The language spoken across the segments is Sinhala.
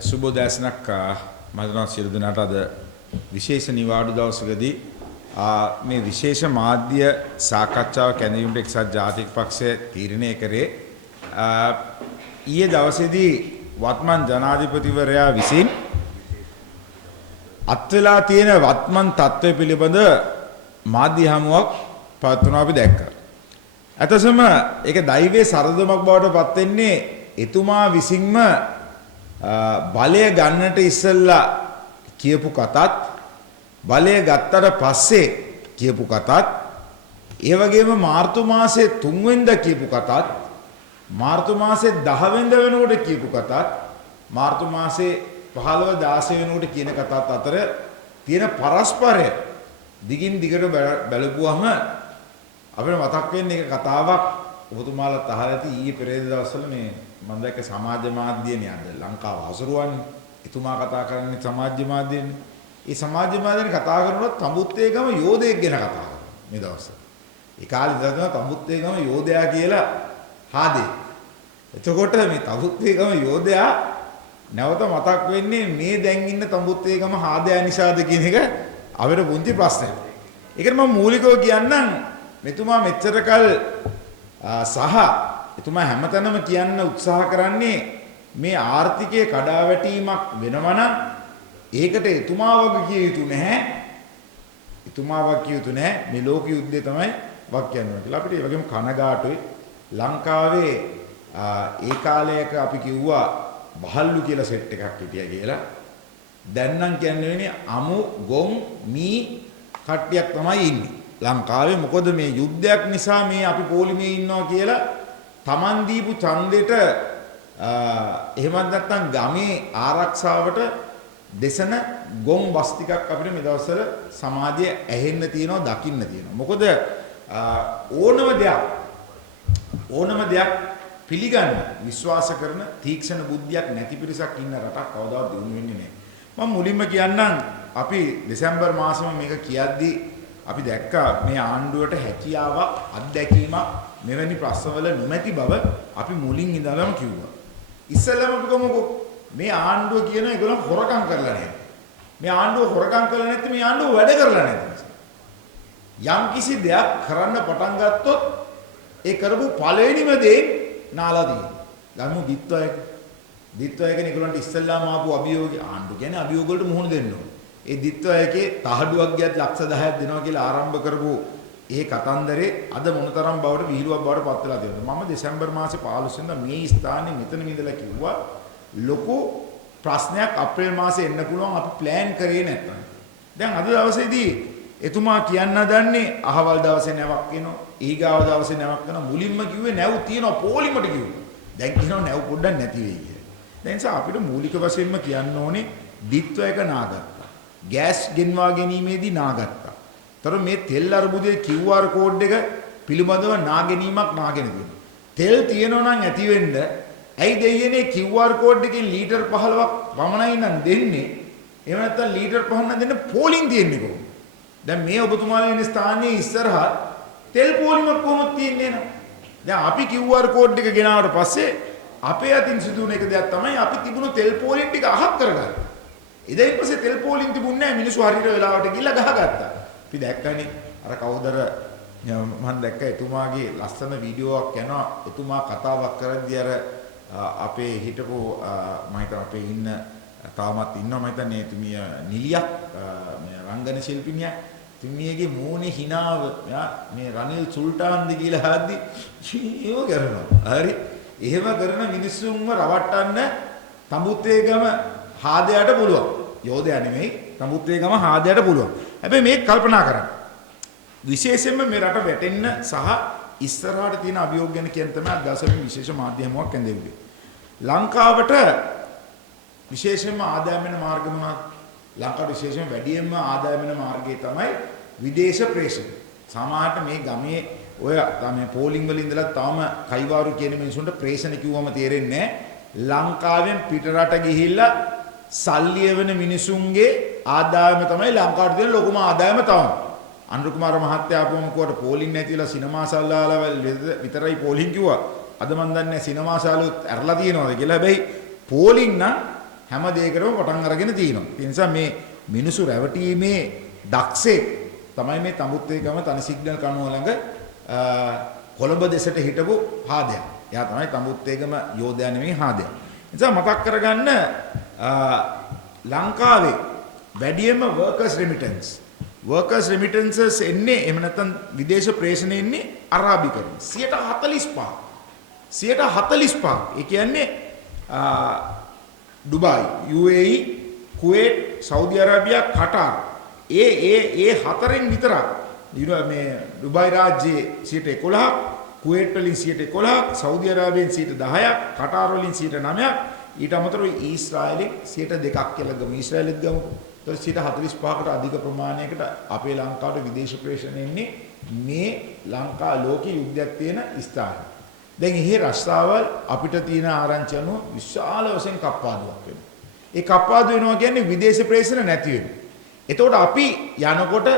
සුබෝදෑසනක් මම සියලු දෙනාට අද විශේෂ නිවාඩු දවසකදී මේ විශේෂ මාධ්‍ය සාකච්ඡාව කැඳවීමට එක්සත් ජාතික පක්ෂය තීරණය කරේ ඊයේ දවසේදී වත්මන් ජනාධිපතිවරයා විසින් අත්වලා තියෙන වත්මන් තත්ත්වය පිළිබඳ මාධ්‍ය හමුවක් පවත්වනවා අපි දැක්කා. අතසම ඒක දෛවයේ සරදමක් බවට පත් වෙන්නේ එතුමා විසින්ම බලය ගන්නට ඉස්සෙල්ලා කියපු කතාත් බලය ගත්තට පස්සේ කියපු කතාත් ඒ වගේම මාර්තු මාසේ 3 වෙනිදා කියපු කතාත් මාර්තු මාසේ 10 වෙනිදා වෙනකොට කියපු කතාත් මාර්තු මාසේ 15 16 වෙනකොට කියන කතාත් අතර තියෙන පරස්පරය දිගින් දිගට බලපුවම අපිට මතක් වෙන්නේ එක කතාවක් ඔබතුමාලත් අහලා ඇති ඊයේ පෙරේද දවස්වල මේ මම දැක්ක සමාජ මාධ්‍යනේ අද ලංකාව හසුරුවන්නේ. එතුමා කතා කරන්නේ සමාජ මාධ්‍යනේ. ඒ සමාජ මාධ්‍යනේ කතා කරනකොට තඹුත්තේගම යෝධයෙක් ගැන කතා කරනවා මේ දවස්වල. ඒ කාලේ ඉඳලා තඹුත්තේගම යෝධයා කියලා හාදේ. එතකොට මේ තඹුත්තේගම යෝධයා නැවත මතක් වෙන්නේ මේ දැන් ඉන්න තඹුත්තේගම හාදයා නිසාද කියන එක අපේ පුංචි ප්‍රශ්නයක්. ඒකට මම මූලිකව කියන්නම් මෙතුමා මෙච්චර කල් සහ එතුමා හැමතැනම කියන්න උත්සාහ කරන්නේ මේ ආර්ථිකයේ කඩාවැටීමක් වෙනවා නම් ඒකට එතුමා වගේ කිය යුතු නැහැ. එතුමා වගේ කිය යුතු නැහැ. මේ ලෝක යුද්ධය තමයි වක් කියනවා කියලා. අපිට ඒ වගේම කනගාටුයි ලංකාවේ ඒ කාලයක අපි කිව්වා බහල්ලු කියලා සෙට් එකක් හිටියා කියලා. දැන් නම් කියන්නේ වෙන්නේ අමු ගොම් මී කට්ටියක් තමයි ඉන්නේ ලංකාවේ. මොකද මේ යුද්ධයක් නිසා මේ අපි පොලිමේ ඉන්නවා කියලා තමන් දීපු ඡන්දෙට එහෙමත් නැත්නම් ගමේ ආරක්ෂාවට දෙසන ගොන් බස් ටිකක් අපිට මේ දවස්වල සමාජයේ ඇහෙන්න තියෙනවා දකින්න තියෙනවා. මොකද ඕනම දෙයක් පිළිගන්න විශ්වාස කරන තීක්ෂණ බුද්ධියක් නැති පිරිසක් ඉන්න රටක් කවදාවත් දියුණු වෙන්නේ නැහැ. මම මුලින්ම කියන්නම් අපි දෙසැම්බර් මාසෙම මේක කියද්දී අපි දැක්කා මේ ආණ්ඩුවට හැකියාවක් අත්දැකීමක් මෙවැනි ප්‍රශ්නවල නොමැති බව අපි මුලින් ඉඳලම කිව්වා. ඉස්සෙල්ලාම අපි කොහොමද මේ ආණ්ඩුව කියන ඒගොල්ලෝ හොරකම් කරලා නැහැ. මේ ආණ්ඩුව හොරකම් කරලා නැත්නම් මේ ආණ්ඩුව වැඩ කරලා නැහැ. යම් කිසි දෙයක් කරන්න පටන් ගත්තොත් ඒ කරපු පළවෙනිම දේ නාලා තියෙනවා. ගමු දිත්වයක. දිත්වයකනේ ඒගොල්ලන්ට ඉස්සෙල්ලාම ආපු අභියෝගය ආණ්ඩුව කියන්නේ අභියෝග වලට මුහුණ දෙන්න ඕනේ. ඒ දිත්වයකේ තහඩුවක් ගියත් ලක්ෂ 10ක් දෙනවා කියලා ආරම්භ කරපු ඒ කතන්දරේ අද මොනතරම් බවට විහිළුවක් බවට පත් වෙලා තියෙනවද? මම දෙසැම්බර් මාසේ 15 වෙනිදා මේ ස්ථානයේ මෙතන ඉඳලා කිව්වා ලොකු ප්‍රශ්නයක් අප්‍රේල් මාසේ එන්න පුළුවන් අපි ප්ලෑන් කරේ නැත්නම්. දැන් අද දවසේදී එතුමා කියන්න දන්නේ අහවල් දවසේ නැවක් එනවා, ඊගාව දවසේ නැවක් වෙනවා. මුලින්ම කිව්වේ නැව් තියනවා පොලිමට කිව්වා. දැන් කියනවා නැව් පොඩ්ඩක් නැති වෙයි කියලා. දැන් නිසා අපිට මූලික වශයෙන්ම කියන්න ඕනේ දිත්වයක නාගත්තා. ගෑස් ගෙන්වා ගැනීමේදී නාගත්තා. තර මේ තෙල් අර්බුදයේ QR කෝඩ් එක පිළිබඳව නාගැනීමක් නාගෙන තියෙනවා. තෙල් තියෙනවා නම් ඇති වෙන්න ඇයි දෙයියනේ QR කෝඩ් එකෙන් ලීටර් 15ක් වමනයි නම් දෙන්නේ. එහෙම නැත්නම් ලීටර් 5ක් නම් දෙන්න පෝලිං තියෙන්නේ කොහොමද? දැන් මේ ඔබතුමාලා ඉන්න ස්ථානයේ ඉස්සරහා තෙල් පෝලිමක් කොහොමද තියෙන්නේ නේද? දැන් අපි QR කෝඩ් එක ගෙනාවට පස්සේ අපේ අතින් සිදුවන එක දෙයක් තමයි අපි තිබුණු තෙල් පෝලිං ටික අහක් කරගන්න. ඉතින් පස්සේ තෙල් පෝලිං තිබුණේ නැහැ මිනිස්සු හරියට වෙලාවට ගිහලා ගහගත්තා. අපි දැක්කනේ අර කවුදර මම දැක්ක එතුමාගේ ලස්සන වීඩියෝවක් යනවා එතුමා කතාවක් කරද්දී අර අපේ හිටපු මම හිතනවා අපේ ඉන්න තාමත් ඉන්නවා මම හිතන්නේ එතුමිය නිලියක් මේ රංගන ශිල්පිනියක් එතුමියගේ මූණේ හිනාව මේ රනිල් සුල්තාන්ද කියලා හද්දි ඒව කරනවා හරි එහෙම කරන මිනිස්සුන්ව රවට්ටන්න තඹුත්තේගම හාදයට පුළුවන් යෝධයා නෙමෙයි තඹුත්තේගම හාදයට පුළුවන්. හැබැයි මේක කල්පනා කරන්න. විශේෂයෙන්ම මේ රට වැටෙන්න සහ ඉස්සරහට තියෙන අභියෝග ගැන කියන තමයි දවසේ විශේෂ මාධ්‍යමයක් ඇඳෙන්නේ. ලංකාවට විශේෂයෙන්ම ආදායම් වෙන මාර්ග මොනවාද? ලංකාවට විශේෂයෙන්ම වැඩියෙන්ම ආදායම් වෙන මාර්ගය තමයි විදේශ ප්‍රේෂණ. සමහරට මේ ගමේ ඔය තමයි පෝලිං වල ඉඳලා තාම කයිවාරු කියන මිනිසුන්ට ප්‍රේෂණ කිව්වම තේරෙන්නේ නැහැ. ලංකාවෙන් පිටරට ගිහිල්ලා සල්ලි එවන මිනිසුන්ගේ ආදායම තමයි ලංකාවට තියෙන ලොකුම ආදායම තමයි. අනුර කුමාර මහත්තයා ආපුවම කිව්වට පෝලිං නැතිලා සිනමා ශාලාවල විතරයි පෝලිං කිව්වා. අද මන් දන්නේ සිනමා ශාලාවත් ඇරලා තියෙනවද කියලා. හැබැයි පෝලිං නම් හැම දෙයකටම පටන් අරගෙන තියෙනවා. ඒ නිසා මේ මිනිසු රැවටීමේ දක්ෂේ තමයි මේ තඹුත්තේගම තනි සිග්නල් කණුව ළඟ කොළඹ දෙසට හිටපු හාදයා. එයා තමයි තඹුත්තේගම යෝධයා නෙමෙයි හාදයා. ඒ නිසා මතක් කරගන්න ලංකාවේ වැඩිම workers remittances එන්නේ එහෙම නැත්නම් විදේශ ප්‍රේෂණ එන්නේ අරාබිකරණ 45%. 45%. ඒ කියන්නේ Dubai, UAE, Kuwait, Saudi Arabia, Qatar ඒ හතරෙන් විතරක් මේ දුබායි රාජ්‍යයේ 11%, කුවේට් වලින් 11%, සෞදි අරාබියෙන් 10%, කටාර් වලින් 9%, ඊට අමතරව ඊශ්‍රායලෙන් 2% කියලා ගමු. ඊශ්‍රායලෙත් ගමු. ඒතකොට 45%කට අධික ප්‍රමාණයකට අපේ ලංකාවට විදේශ ප්‍රේෂණ එන්නේ මේ ලංකා ලෝකේ යුද්ධයක් තියෙන ස්ථාන. දැන් එහි රස්සාවල් අපිට තියෙන ආරංචි අනුව විශාල වශයෙන් කප්පාදුවක් වෙනවා. ඒ කප්පාදු වෙනවා කියන්නේ විදේශ ප්‍රේෂණ නැති වෙනවා. එතකොට අපි යනකොට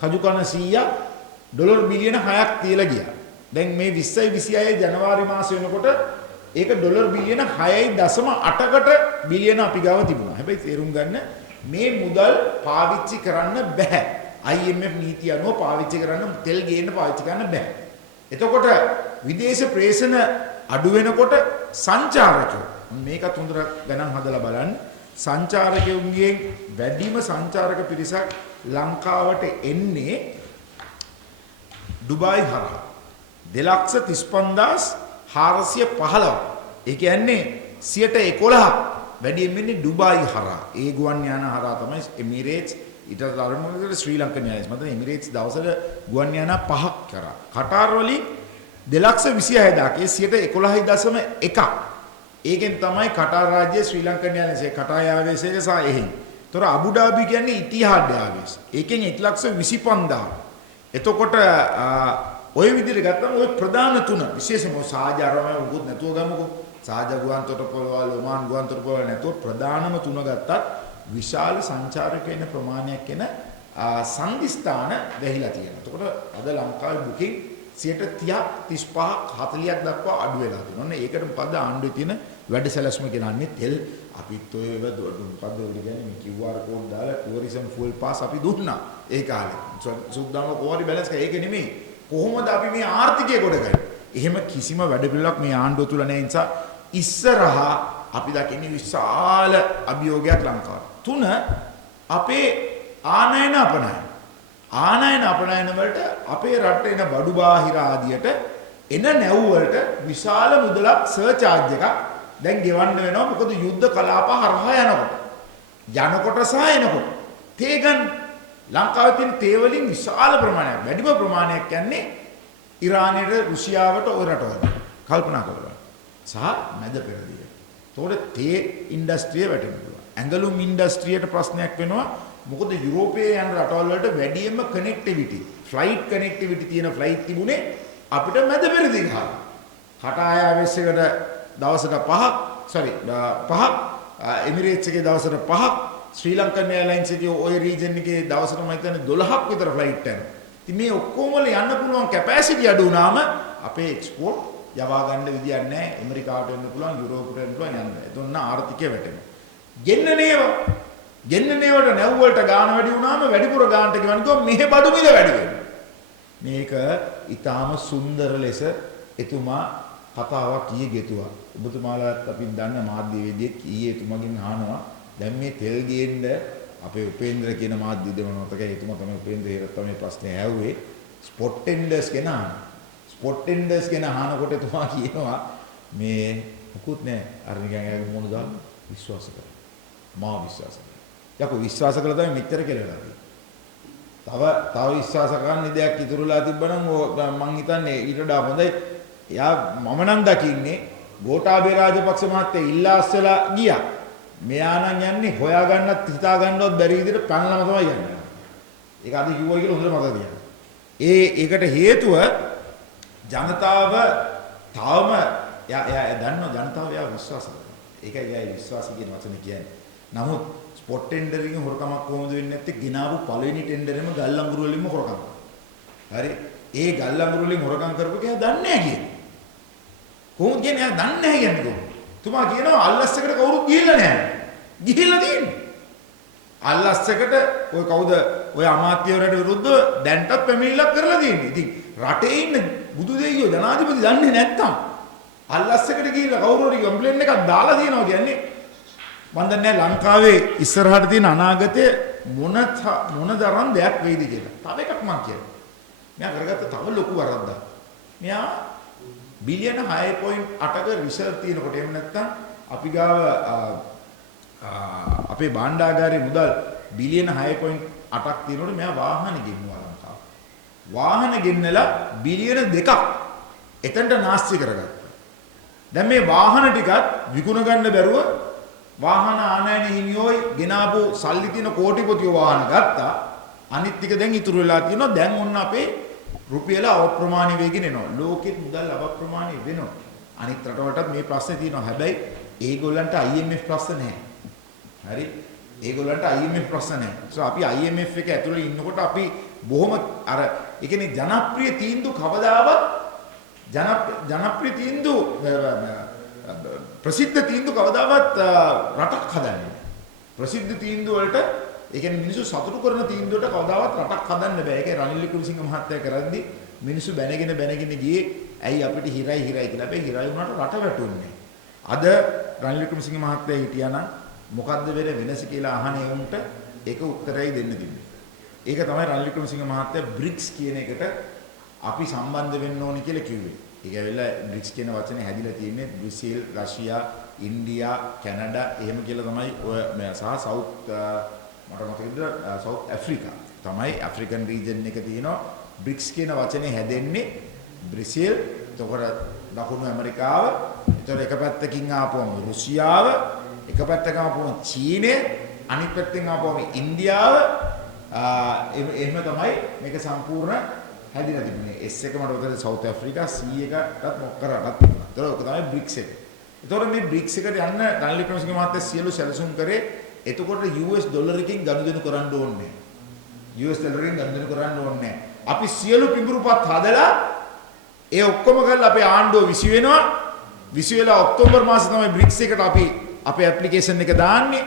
කජුකන 100 ඩොලර් බිලියන 6ක් තියලා ගියා. දැන් මේ 2026 ජනවාරි මාසෙ වෙනකොට ඒක ඩොලර් බිලියන 6.8කට බිලියන අපි ගාව තිබුණා. හැබැයි තේරුම් ගන්න මේ මුදල් පාවිච්චි කරන්න බෑ. IMF නීතිය අනුව පාවිච්චි කරන්න තෙල් ගේන්න පාවිච්චි කරන්න බෑ. එතකොට විදේශ ප්‍රේෂණ අඩු වෙනකොට සංචාරකයෝ මේකත් හොඳට ගණන් හදලා බලන්න. සංචාරකයන්ගේ වැඩිම සංචාරක පිරිසක් ලංකාවට එන්නේ ඩුබායි හරහා 2,35,415. ඒ කියන්නේ 11% වැඩියෙන් වෙන්නේ ඩුබායි හරහා. ඒ ගුවන් යාන හරහා තමයි එමිරේට්ස් ඊට තරමකට ශ්‍රී ලංකන් යානස් මත එමිරේට්ස් දවසට ගුවන් යාන 5ක් කරා. කටාර් වලින් 2,26,000 11.1. ඒකෙන් තමයි කටාර් රාජ්‍යයේ ශ්‍රී ලංකන් යානසේ කටාර් ආවේශයේ සහ එහෙන්. ඒතර අබුඩාබි කියන්නේ ඉතිහාඩ ආවේශ. ඒකෙන් 1,25,000. එතකොට ඔය විදිහට ගත්තම ඔය ප්‍රධාන තුන විශේෂම සාජාරම උගුත් නැතුව ගමුකෝ. සාජ ගුවන් තොටුපළවල් ඔමාන් ගුවන් තොටුපළවල් නැතුව ප්‍රධානම තුන ගත්තත් විශාල සංචාරකයන් ප්‍රමාණයක් එන සංදිස්ථාන වැහිලා තියෙනවා. එතකොට අද ලංකාවේ බුකින් 30ක් 35ක් 40ක් දක්වා අඩු වෙලා තියෙනවා. ඔන්න ඒකට මොකද ආණ්ඩුවේ තියෙන වැඩසැලැස්ම කියන්නේ තෙල් අපිත් ඔය මොකද ඔය කියන්නේ මේ QR කෝඩ් දාලා ටුවරිසම් ෆුල් පාස් අපි දුන්නා ඒ කාලේ. සුද්දාම කොහරි බැලන්ස් එක ඒක නෙමෙයි. කොහොමද අපි මේ ආර්ථිකය ගොඩගන්නේ? එහෙම කිසිම වැඩපිළිවෙලක් මේ ආණ්ඩුව තුල නැහැ. නිසා ඉස්සරහා අපි දකින්නේ විශාල අභියෝගයක් ලංකාවට. 3 අපේ ආනයන අපනයන. ආනයන අපනයන වලට අපේ රටේ එන බඩු බාහිර ආදියට එන නැව් වලට විශාල මුදලක් සර්චාර්ජ් එකක් දැන් ගෙවන්න වෙනවා. මොකද යුද්ධ කලාප හරහා යනකොට. යනකොට සහ එනකොට. තේ ගන්න ලංකාවේ තියෙන තේ වලින් විශාල ප්‍රමාණයක් වැඩිම ප්‍රමාණයක් යන්නේ ඉරානයට රුසියාවට ඔය රටවල. කල්පනා කරලා. සහ මැද පෙරදිග. ඒතකොට තේ ඉන්ඩස්ට්‍රිය වැටෙන්න පුළුවන්. ඇඟලුම් ඉන්ඩස්ට්‍රියට ප්‍රශ්නයක් වෙනවා. මොකද යුරෝපයේ යන රටවල් වලට වැඩියෙන්ම කනෙක්ටිවිටි, ෆ්ලයිට් කනෙක්ටිවිටි තියෙන ෆ්ලයිට් තිබුණේ අපිට මැද පෙරදිග හරහා. කටාය ආවේශයකට දවසට 5ක් එමිරේට්ස් එකේ දවසට 5ක් ශ්‍රී ලංකන් එයර්ලයින්ස් එකේ ওই රීජන් එකේ දවසට මම හිතන්නේ 12ක් විතර ෆ්ලයිට් යනවා. ඉතින් මේ ඔක්කොම වල යන්න පුළුවන් කැපැසිටි අඩු වුණාම අපේ එක්ස්පෝර්ට් යවා ගන්න විදියක් නැහැ. ඇමරිකාවට එන්න පුළුවන්, යුරෝපයට එන්න පුළුවන් යන්න. එතන ආර්ථිකය වැටෙනවා. ගෙන්නනේවට නැව් වලට ගාණ වැඩි වුණාම වැඩිපුර ගාණට ගෙවන්නකෝ මෙහෙ බඩු මිල වැඩි වෙනවා. මේක ඊටාම සුන්දර ලෙස එතුමා කතාවක් ඊයේ ගෙතුවා. ඔබතුමාලාත් අපි දන්න මාධ්‍යවේදියෙක් ඊයේ එතුමගෙන් අහනවා දැන් මේ තෙල් ගේන්න අපේ උපේන්ද්‍ර කියන මාධ්‍ය දෙමනොතකයි එතුමා තමයි උපේන්ද්‍ර හේරත් තමයි ප්‍රශ්නේ ඇහුවේ ස්පොට් ටෙන්ඩර්ස් ගැන අහනවා. ස්පොට් ටෙන්ඩර්ස් ගැන අහනකොට එතුමා කියනවා මේ මුකුත් නැහැ අර නිකන් ඇගේ මොන දාන්න විශ්වාස කරා. මා විශ්වාස කරා. යකෝ විශ්වාස කළා තමයි මෙච්චර කියලා තව විශ්වාස කරන්න දෙයක් ඉතුරුලා තිබ්බනම් මං හිතන්නේ ඊට වඩා හොඳයි. එයා මම නම් දකින්නේ ගෝඨාභය රාජපක්ෂ මහත්තයා ඉල්ලාස්සලා ගියා. මෙයා නම් යන්නේ හොයා ගන්නත් හිතා ගන්නවත් බැරි විදිහට පැනලම තමයි යන්නේ. ඒක අද කිව්වා කියලා හොඳට මතක තියාගන්න. ඒකට හේතුව ජනතාව තාම එයා දන්නවා ජනතාව එයා විශ්වාස කරනවා. ඒකයි එයා විශ්වාස කියන වචනේ කියන්නේ. නමුත් ස්පොට් ටෙන්ඩරින් හොරකමක් කොහොමද වෙන්නේ නැත්තේ? ගෙනාවු පළවෙනි ටෙන්ඩරෙම ගල් අඟුරු වලින්ම හොරකම් කරනවා. හරි. ඒ ගල් අඟුරු වලින් හොරකම් කරපු කෙනා දන්නේ නැහැ කියන්නේ. කොහොමද කියන්නේ? එයා දන්නේ නැහැ කියන්නේ කොහොමද? තුමා කියනවා අල්ලස් එකට කවුරුත් ගිහිල්ලා නැහැ. ගිහිල්ලා තියෙන්නේ. අල්ලස්සකට ඔය කවුද ඔය අමාත්‍යවරයාට විරුද්ධව දැන්ටත් පැමිණිල්ලක් කරලා තියෙන්නේ. ඉතින් රටේ ඉන්න බුදු දෙයියෝ ජනාධිපති දන්නේ නැත්තම් අල්ලස්සකට ගිහිල්ලා කවුරු හරි කම්ප්ලේන් එකක් දාලා තියෙනවා කියන්නේ මම දන්නේ ලංකාවේ ඉස්සරහට තියෙන අනාගතයේ මොනතරම් දෙයක් වෙයිද කියලා. තව එකක් මම කියනවා. මෙයා කරගත්ත තව ලොකු වරද්දක්. මෙයා බිලියන 6.8ක රිසර්ව් තියෙනකොට එහෙම නැත්නම් අපි ගාව අපේ භාණ්ඩාගාරයේ මුදල් බිලියන 6.8ක් තියෙනකොට මෙයා වාහන ගෙන්නුවා ලංකාව. වාහන ගෙන්නලා බිලියන 2ක් එතනට නාස්ති කරගත්තා. දැන් මේ වාහන ටිකත් විකුණ ගන්න බැරුව වාහන ආනයන හිමියෝයි ගෙනාපු සල්ලි තියෙන කෝටිපතියෝ වාහන ගත්තා. අනිත් ටික දැන් ඉතුරු වෙලා තියෙනවා. දැන් ඔන්න අපේ රුපියල අප්‍රමාණී වේගෙන එනවා. ලෝකෙත් මුදල් අප්‍රමාණී වෙනවා. අනිත් රටවලටත් මේ ප්‍රශ්නේ තියෙනවා. හැබැයි ඒගොල්ලන්ට IMF ප්‍රශ්න නැහැ. හරි? ඒගොල්ලන්ට IMF ප්‍රශ්න නැහැ. අපි IMF එක ඇතුලේ ඉන්නකොට අපි බොහොම අර ඒ කියන්නේ ජනප්‍රිය තීන්දුව කවදාවත් ජනප්‍රිය තීන්දුව ප්‍රසිද්ධ තීන්දුව කවදාවත් රටක් හදන්නේ නැහැ. ප්‍රසිද්ධ තීන්දුව වලට ඒ කියන්නේ මිනිස්සු සතුටු කරන තීන්දුවට කවදාවත් රටක් හදන්න බෑ. ඒකයි රනිල් වික්‍රමසිංහ මහත්තයා කරද්දී මිනිස්සු බැනගෙන ගියේ ඇයි අපිට හිරයි කියලා. හැබැයි හිරයි වුණාට රට වැටුන්නේ. අද රනිල් වික්‍රමසිංහ මහත්තයා හිටියානම් මොකද්ද වෙනස කියලා අහන එවුන්ට ඒක උත්තරයි දෙන්න තිබුණේ. ඒක තමයි රනිල් වික්‍රමසිංහ මහත්තයා BRICS කියන එකට අපි සම්බන්ධ වෙන්න ඕනේ කියලා කිව්වේ. ඒක ඇවිල්ලා BRICS කියන වචනේ හැදිලා තියෙන්නේ බ්‍රසීල්, රෂ්‍යා, ඉන්දියා, කැනඩා එහෙම කියලා තමයි ඔය සහ සවුත් මට මතකද සවුත් ඇෆ්‍රිකා තමයි ඇෆ්‍රිකන් රීජන් එක තියෙනවා. BRICS කියන වචනේ හැදෙන්නේ බ්‍රසීල්, එතකොට දකුණු ඇමරිකාව, එතකොට එක පැත්තකින් ආපුවම රුසියාව, එක පැත්තකින් ආපුවම චීනය, අනිත් පැත්තෙන් ආපුවම ඉන්දියාව, එහෙම තමයි මේක සම්පූර්ණ හැදිලා තිබුණේ. S එක මට උදේ සවුත් ඇෆ්‍රිකා, C එකටත් මොකක් කරාටත් තිබුණා. ඒතකොට ඔක තමයි BRICS එක. ඒතකොට මේ BRICS එකට යන්න රනිල් වික්‍රමසිංහ මහත්තයා සියලු සැලසුම් කරේ. එතකොට US ඩොලර් එකකින් ගනුදෙනු කරන්න ඕනේ. US ඩොලරෙන් ගනුදෙනු කරන්න ඕනේ. අපි සියලු පිඹුරුපත් හදලා ඒ ඔක්කොම කරලා අපේ ආණ්ඩුව විසි වෙනවා. විසි වෙලා ඔක්තෝබර් මාසේ තමයි BRICS එකට අපි අපේ ඇප්ලිකේෂන් එක දාන්නේ.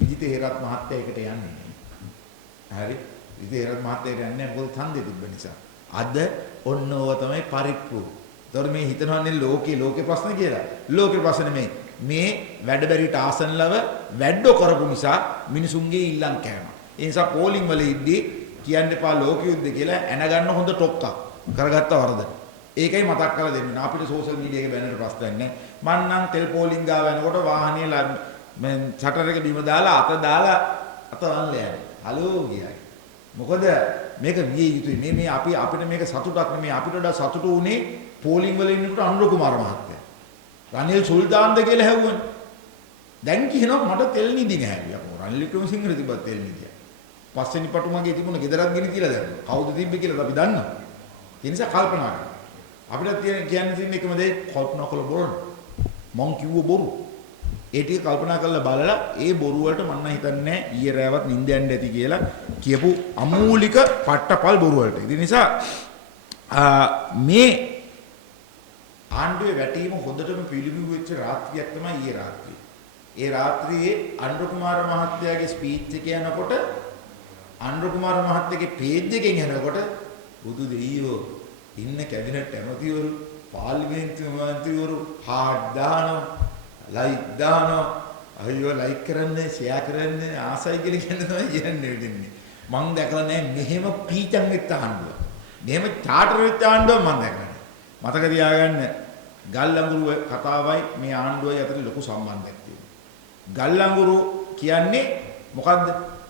විජිත හේරත් මහත්තයා එකට යන්නේ. හරි? විජිත හේරත් මහත්තයා යන්නේ මොකද ඡන්දෙ තිබ්බ නිසා. අද ඔන්න ඕව තමයි පරිප්පු. ඒතකොට මේ හිතනවන්නේ ලෝකේ ප්‍රශ්න කියලා. ලෝකේ ප්‍රශ්න නෙමෙයි. මේ වැඩ බැරිට ආසන්නව වැඩෝ කරපු නිසා මිනිසුන්ගේ ඉල්ලම් කෑම. ඒ නිසා පෝලිං වල ඉද්දී කියන්න එපා ලෝක යුද්ධ කියලා ඇන ගන්න හොඳ ටොක්කක් කරගත්ත වරද. ඒකයි මතක් කරලා දෙන්න. අපිට සෝෂල් මීඩියා එකේ බැනර ප්‍රශ්නයක් නැහැ. මං නම් තෙල් පෝලිං ගාව යනකොට වාහනේ මම ෂටර් එක බිම දාලා අත වල්ල යන්නේ. හලෝ ගියා. මොකද මේක විය යුතුයි. මේ අපිට මේක සතුටක් නෙමෙයි. අපිට වඩා සතුටු උනේ පෝලිං වල ඉන්නකොට අනුර කුමාර මහත්තයා. රනිල් සුල්තාන්ද කියලා හැව්වනේ. දැන් කියනවා මට තෙල් නිදි නැහැ කියලා. රනිල් වික්‍රමසිංහට තිබ්බත් තෙල් නිදිය. පස්වෙනි පටු මගේ තිබුණ ගෙදරත් ගිනි කියලා දැම්මා. කවුද තිබ්බේ කියලා අපි දන්නවා. ඒ නිසා කල්පනා කරන්න. අපිට කියන්න තියෙන එකම දේ කල්පනා කරලා බලන්න. මං කිව්ව බොරු. ඒ ටික කල්පනා කරලා බලලා ඒ බොරු වලට මම හිතන්නේ ඊයේ රෑවත් නිින්ද යන්න ඇති කියලා කියපු අමූලික පට්ටපල් බොරු වලට. ඒ නිසා මේ ආණ්ඩුවේ වැටීම හොඳටම පිළිබිඹු වෙච්ච රාත්‍රියක් තමයි ඊයේ රාත්‍රිය. ඒ රාත්‍රියේ අනුර කුමාර මහත්තයාගේ ස්පීච් එක යනකොට අනුර කුමාර මහත්තයාගේ පේජ් එකෙන් යනකොට බුදු දෙයියෝ ඉන්න කැබිනට් ඇමතිවරු පාර්ලිමේන්තු මන්ත්‍රීවරු හાર્ට් දානවා ලයික් දානවා අයියෝ ලයික් කරන්නේ ෂෙයා කරන්නේ ආසයි කියලා කියන තමයි කියන්නේ වෙන්නේ. මම දැකලා නැහැ මෙහෙම පීචන් වෙච්ච ආණ්ඩුව. මෙහෙම චාටර් වෙච්ච ආණ්ඩුව මම දැකලා නැහැ. මතක තියාගන්න ගල්අඟුරු කතාවයි මේ ආණ්ඩුවයි අතර ලොකු සම්බන්ධයක් තියෙනවා. ගල්අඟුරු කියන්නේ මොකද්ද?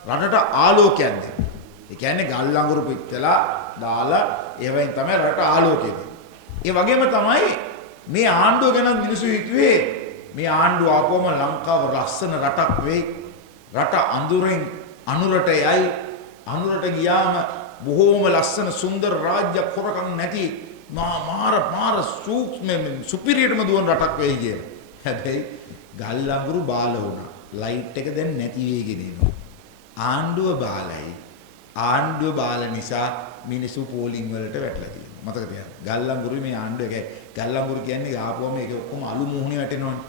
රටට ආලෝකයක් දෙන්න. ඒ කියන්නේ ගල්අඟුරු පිටලා දාලා ඒවෙන් තමයි රටට ආලෝකය දෙන්නේ. ඒ වගේම තමයි මේ ආණ්ඩුව ගැන මිනිස්සු හිතුවේ මේ ආණ්ඩුව ආපුවම ලංකාව ලස්සන රටක් වෙයි. රට අඳුරෙන් අනුරට යයි. අනුරට ගියාම බොහෝම ලස්සන සුන්දර රාජ්‍ය කොරකම් නැති මාර සූක්ෂම සුපිරියටම දුවන රටක් වෙයි කියලා. හැබැයි ගල්අඟුරු බාල වුණා. ලයිට් එක දැන් නැති වෙගෙන එනවා. ආණ්ඩුව බාලයි. ආණ්ඩුව බාල නිසා මිනිස්සු පෝලිං වලට වැටලා තියෙනවා. මතක තියාගන්න. ගල්අඟුරු මේ ආණ්ඩුව එක ගල්අඟුරු කියන්නේ ආපුවම ඒක ඔක්කොම අලු මුහුණේ වැටෙනවනේ.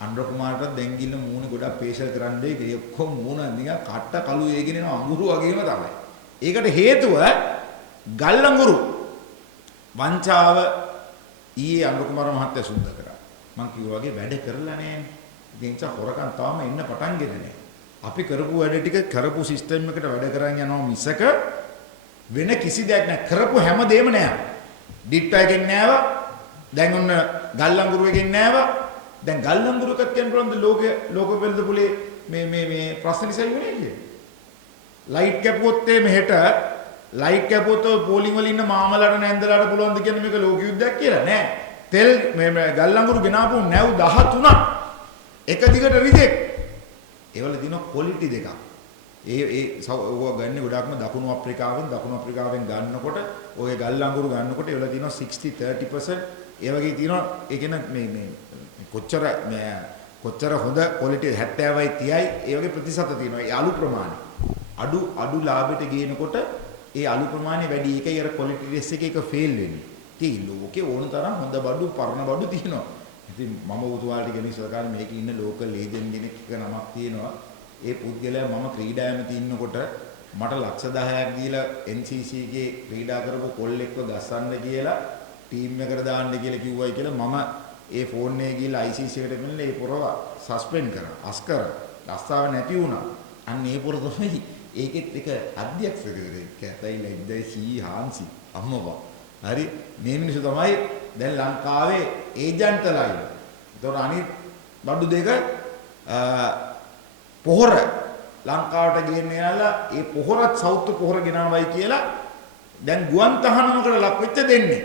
අනුර කුමාරට දැන් ගින්න මූණ ගොඩක් පේෂල් කරන්න දෙයි. ඒ ඔක්කොම මූණ නිකන් කට්ට කළු වේගෙන යන අඟුරු වගේම තමයි. ඒකට හේතුව ගල් අඟුරු වංචාව ඊයේ අනුර කුමාර මහත්තයා සුද්ධ කරා. මං කිව්වා වගේ වැඩ කරලා නැහැ. ඒ නිසා හොරකම් තාම එන්න පටන් ගෙන නැහැ. අපි කරපු වැඩ ටික කරපු සිස්ටම් එකට වැඩ කරන් යනවා මිසක වෙන කිසි දෙයක් නැහැ. කරපු හැම දෙයක්ම නෑ. ඩිට්ටාගෙන් නෑව. දැන් ඔන්න ගල් අඟුරුවකින් නෑව. දැන් ගල් අඟුරුවකත් කියන්න පුළුවන්ද ලෝක වෙළඳ පොලේ මේ ප්‍රශ්න නිසා ඉන්නේ කියන්නේ. ලයිට් කැපුවොත් මෙහෙට ලයිට් කැපුවොත් පෝලිං වල ඉන්න මාමලාට නැන්දලාට පුළුවන්ද කියන්නේ මේක ලෝක යුද්ධයක් කියලා නෑ. තෙල් මේ ගල් අඟුරු ගෙනාපු නැව් 13ක් එක දිගට රිජෙක්ට්. ඒවල දින ක්වොලිටි දෙකක්. ඕවා ගන්න ගොඩක්ම දකුණු අප්‍රිකාවෙන් ගන්නකොට ඔය ගල් අඟුරු ගන්නකොට ඒවල තියෙනවා 60-30%. ඒ වගේ තියෙනවා ඒ කියන මේ කොච්චර හොඳ ක්වොලිටි 70යි 30යි ඒ වගේ ප්‍රතිශත තියෙනවා. ඒ අලු ප්‍රමාණය. අඩු ලාභයට ගේනකොට ඒ අලු ප්‍රමාණය වැඩි. ඒකයි අර ක්වොලිටි ටෙස්ට් එකේ එක ෆේල් වෙන්නේ. ඉතින් ලෝකේ ඕන තරම් හොඳ බඩු පරණ බඩු තියෙනවා. ඉතින් මම උතුවාලට කියන ඉස්සරකාලේ මේකේ ඉන්න ලෝකල් ලේජන්ඩ් කෙනෙක් එක නමක් තියෙනවා. ඒ පුද්ගලයා මම ක්‍රීඩා ඇමති ඉන්නකොට මට ලක්ෂ 10ක් දීලා NCC එකේ ක්‍රීඩා කරපු කොල්ලෙක්ව ගස්සන්න කියලා ටීම් එකට දාන්න කියලා කිව්වයි කියලා මම ඒ ෆෝන් එකේ ගිහලා ICC එකට මෙන්න ඒ පොරව සස්පෙන්ඩ් කරා. අස්කර රස්තාව නැති වුණා. අන්න ඒ පොර තමයි ඒකෙත් එක අධ්‍යක්ෂකවරයෙක් කැතයිලා ඉඳයි සී හාන්සි අම්මවා. හරි මේ මිනිස්සු තමයි දැන් ලංකාවේ ඒජන්ට්ලා ඉන්නේ. ඒතකොට අනිත් බඩු දෙක පොහොර ලංකාවට ගෙන්න යලා ඒ පොහොරත් සෞත්තු පොහොර ගෙනාවයි කියලා දැන් ගුවන් තහනමකට ලක් වෙච්ච දෙන්නේ.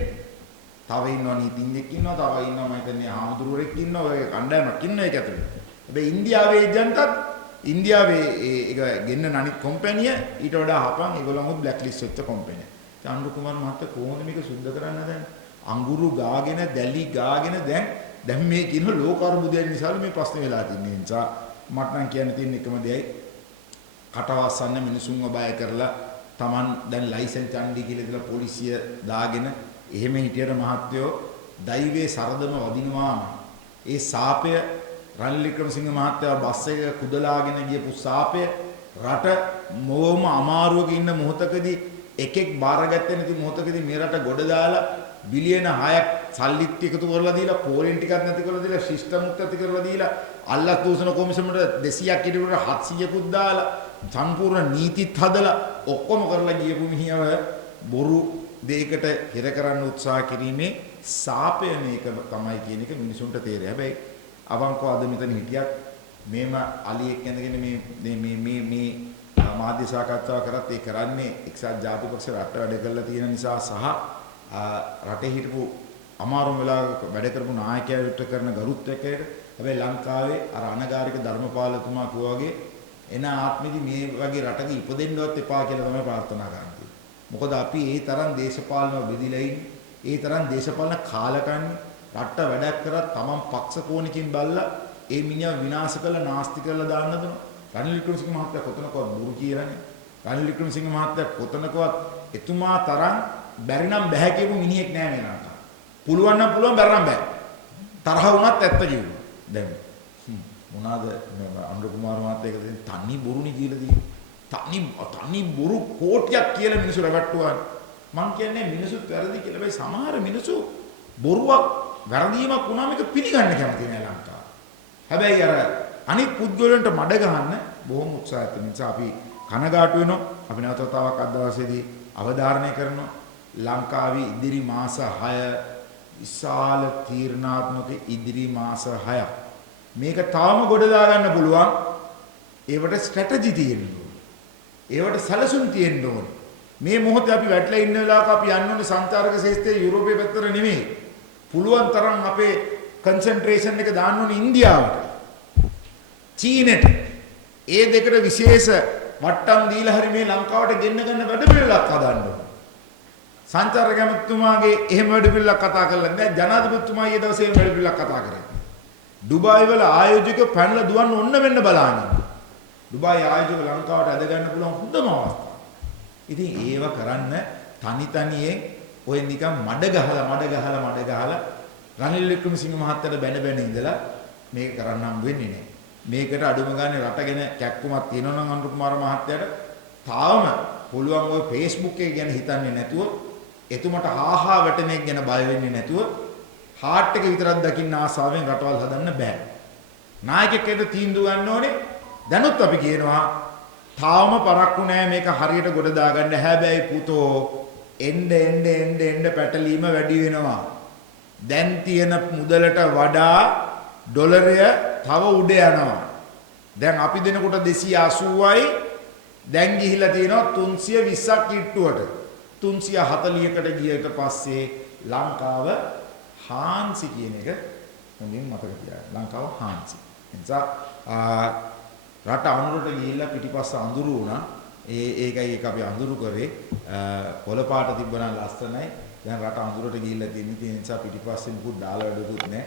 තව ඉන්නවා නීතිඥෙක් ඉන්නවා, තව ඉන්නවා මම හිතන්නේ හාමුදුරුවරෙක් ඉන්නවා, ඔය කණ්ඩායමක් ඉන්නවා ඒක ඇතුලේ. හැබැයි ඉන්දියාවේ ඒජන්ටත් ඉන්දියාවේ ඒක ගෙන්න අනිත් කම්පැනිය ඊට වඩා හපන් ඒගොල්ලෝම බ්ලැක් ලිස්ට් වෙච්ච කම්පැනිය. චන්ද්‍ර කුමාර මහත්තයා කොහොමද මේක සුද්ධ කරන්න හදන්නේ? අඟුරු ගාගෙන දැලි ගාගෙන දැන් මේ කියන ලෝක අර්බුදයන් නිසා මේ ප්‍රශ්නේ වෙලා තින්නේ. නිසා මට නම් කියන්න තියෙන එකම දෙයයි කටවස්සන්න මිනිසුන්ව බය කරලා Taman දැන් ලයිසන්ස් යන්නේ කියලා ඉතලා පොලිසිය දාගෙන එහෙම හිටියට මහත්තයෝ දෛවයේ සරදම වදිනවාම ඒ සාපය රනිල් වික්‍රමසිංහ මහත්තයා බස් එක කුදලාගෙන ගියපු සාපය රට මොවම අමාරුවක ඉන්න මොහොතකදී එකෙක් බාරගත්තේ නැති මොහොතකදී මේ රට ගොඩ දාලා බිලියන 6ක් සල්ලිත් එකතු කරලා දීලා පෝලෙන් ටිකක් නැති කරලා දීලා ශිෂ්ටමුක්ත ඇති කරලා දීලා අල්ලස් දූෂණ කොමිසමට 200ක් ඉදිරියට 700කුත් දාලා සම්පූර්ණ නීතිත් හදලා ඔක්කොම කරලා ගියපු මිනිහව බොරු දෙයකට හිර කරන්න උත්සාහ කිරීමේ සාපය මේක තමයි කියන එක මිනිසුන්ට තේරෙයි. හැබැයි අවංකව අද මෙතන හිටියත් මේම අලියෙක් ඇඳගෙන මේ මාධ්‍ය සාකච්ඡාව කරත් ඒ කරන්නේ එක්සත් ජාතික රට වැඩ කරලා තියෙන නිසා සහ රටේ හිටපු අමාරුම වෙලාවක වැඩ කරපු නායකයෙකුට කරන ගරුත්වයකට. හැබැයි ලංකාවේ අර අනගාരിക ධර්මපාලතුමා වගේ එන ආත්මෙදි මේ වගේ රටක ඉපදෙන්නවත් එපා කියලා තමයි ප්‍රාර්ථනා කරන්නේ. මොකද අපි ඒ තරම් දේශපාලන බෙදිලා ඉන්නේ. ඒ තරම් දේශපාලන කාලකන්ණි රට වැඩක් කරත් Taman පක්ෂ කෝණකින් බල්ලා ඒ මිනිහා විනාශ කරලා නාස්ති කරලා දාන්න දනවා. රනිල් වික්‍රමසිංහ මහත්තයා කොතනකවත් බොරු කියලානේ. රනිල් වික්‍රමසිංහ මහත්තයා කොතනකවත් එතුමා තරම් බැරි නම් බෑ කියපු මිනිහෙක් නෑ මේ ලංකාවේ. පුළුවන් නම් පුළුවන් බැරි නම් බෑ. තරහ වුණත් ඇත්ත කියනවා. දැන් මොනවාද අනුර කුමාර මහත්තයා ඒක තනි බොරුනි කියලා තියෙන්නේ. තනි බොරු කෝටියක් කියලා මිනිස්සු රැවට්ටුවා. මං කියන්නේ මිනිස්සුත් වැරදි කියලා. හැබැයි සමහර මිනිස්සු බොරුවක් වැරදීමක් වුණාම ඒක පිළිගන්න කැමති නෑ ලංකාව. හැබැයි අර අනිත් පුද්ගලයන්ට මඩ ගහන්න බොහොම උත්සාහයක් තියෙන නිසා අපි කනගාටු වෙනවා. අපි නැවතතාවක් අද දවසේදී අවධාරණය කරනවා. ලංකාවේ ඉදිරි මාස 6 විශාල තීරණාත්මක ඉදිරි මාස 6ක්. මේක තාම ගොඩ දා ගන්න පුළුවන්. ඒවට ස්ට්‍රැටජි තියෙන්න ඕනේ. ඒවට සැලසුම් තියෙන්න ඕනේ. මේ මොහොතේ අපි වැටලා ඉන්න වෙලාවක අපි යන්න ඕනේ සංචාරක ශේෂ්ත්‍රයේ යුරෝපයේ පැත්තට නෙමෙයි. පුළුවන් තරම් අපේ කන්සන්ට්‍රේෂන් එක දාන්න ඕනේ ඉන්දියාවට. චීනෙට. ඒ දෙකට විශේෂ වට්ටම් දීලා හරි මේ ලංකාවට ගෙන්න ගන්න වැඩ පිළිවෙලක් හදන්න ඕනේ. සංචාරක ඇමතිතුමාගේ එහෙම වැඩ පිළිවෙලක් කතා කරලා දැන් ජනාධිපතිතුමා ඊයේ දවසේ වැඩ පිළිවෙලක් කතා කරේ. ඩුබායි වල ආයෝජකයෝ පැනලා දුවන්න ඕන්න වෙන්න බලන්නේ. ඩුබායි ආයෝජක ලංකාවට ඇද ගන්න පුළුවන් හොඳම අවස්ථාව. ඉතින් ඒව කරන්න තනියෙන් ඔය නිකන් මඩ ගහලා රනිල් වික්‍රමසිංහ මහත්තයාට බැන ඉඳලා මේක කරන්න හම් වෙන්නේ නැහැ. මේකට අඩුම ගානේ රටගෙන කැක්කුමක් තියෙනවා නම් අනුර කුමාර මහත්තයාට තාම පුළුවන් ඔය Facebook එක ගැන හිතන්නේ නැතුව එතුමට හාහා වැටෙන එක ගැන බය වෙන්නේ නැතුව හાર્ට් එක විතරක් දකින්න ආසාවෙන් රටවල් හදන්න බෑ. නායකයෙක්ට තීන්දුව ගන්න ඕනේ. දැනුත් අපි කියනවා තාම පරක්කු නෑ මේක හරියට ගොඩ දාගන්න. හැබැයි පුතෝ එන්න පැටලීම වැඩි වෙනවා. දැන් තියෙන මුදලට වඩා ඩොලරය තව උඩ යනවා. දැන් අපි දෙනකොට 280යි දැන් ගිහිලා තියෙනවා 320ක් කිට්ටුවට. 340කට ගියට පස්සේ ලංකාව හාන්සි කියන එක හොඳින් මතක තියාගන්න. ලංකාව හාන්සි. එනිසා රට අඳුරට ගිහිල්ලා පිටිපස්ස අඳුරු වුණා. ඒකයි ඒක අපි අඳුරු කරේ. කොළ පාට තිබ්බනම් ලස්සනයි. දැන් රට අඳුරට ගිහිල්ලා තියෙන නිසා පිටිපස්සේ මුකුත් දාලා වැඩකුත් නැහැ.